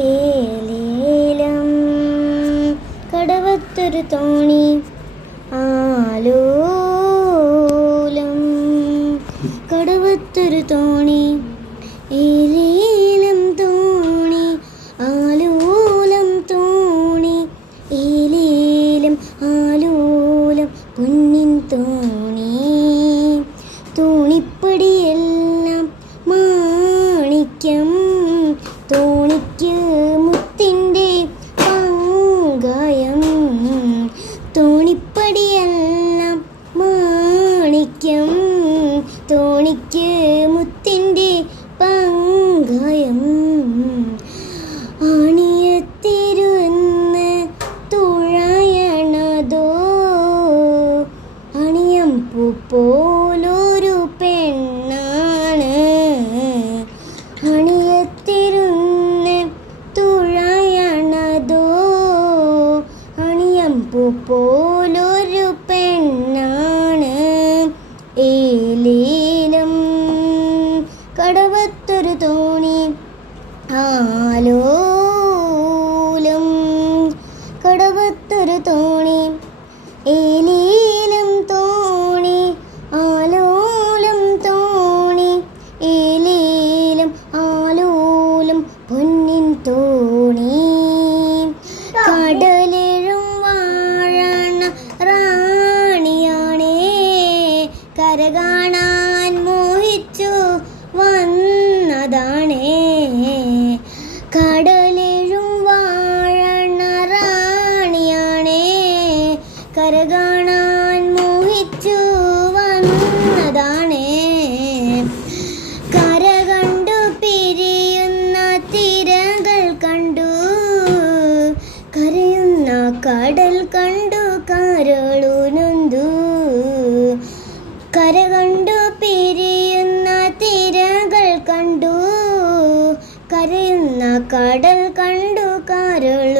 ഏലേലം കടവത്തൊരു തോണി ആലോലം കടവത്തൊരു തോണി ഏലേലം തോണി ആലോലം തോണി ഏലേലം ആലോലം പൊന്നിൻ തോണി തോണിപ്പടിയെല്ലാം മാണിക്യം തോണിക്ക് മുത്തിൻ്റെ പങ്കായം തോണിപ്പടിയെല്ലാം മാണിക്യം തോണിക്ക് മുത്തിൻ്റെ പങ്കായം അണിയത്തിരുന്ന് തുഴയണതോ അണിയം പൂ പോലൊരു പെണ്ണാണ് അണിയത്തിരുന്ന് തുഴയണതോ അണിയം പൂ പോലൊരു പെണ്ണാണ് ഏലേലം കടവത്തൊരു തോണി ആലോലം കടവത്തൊരു തോണി ഏലേലം തോണി ആലോലം തോണി ഏലേലം ആലോലം പൊന്നിൻ തോണി കടലെഴും വാഴണ റാണിയാണേ കര കാണാൻ മോഹിച്ചു വന്നതാണേ കടലെഴും വാഴണ റാണിയാണേ കര കാണാൻ മോഹിച്ചു വന്നതാണേ കര കണ്ടു പിരിയുന്ന തിരകൾ കണ്ടു കരയുന്ന കടൽ കണ്ടു കരളുനൊന്തു കര കണ്ടു പിരിയുന്ന തിരകൾ കണ്ടു കരയുന്ന കടൽ കണ്ടു കരളു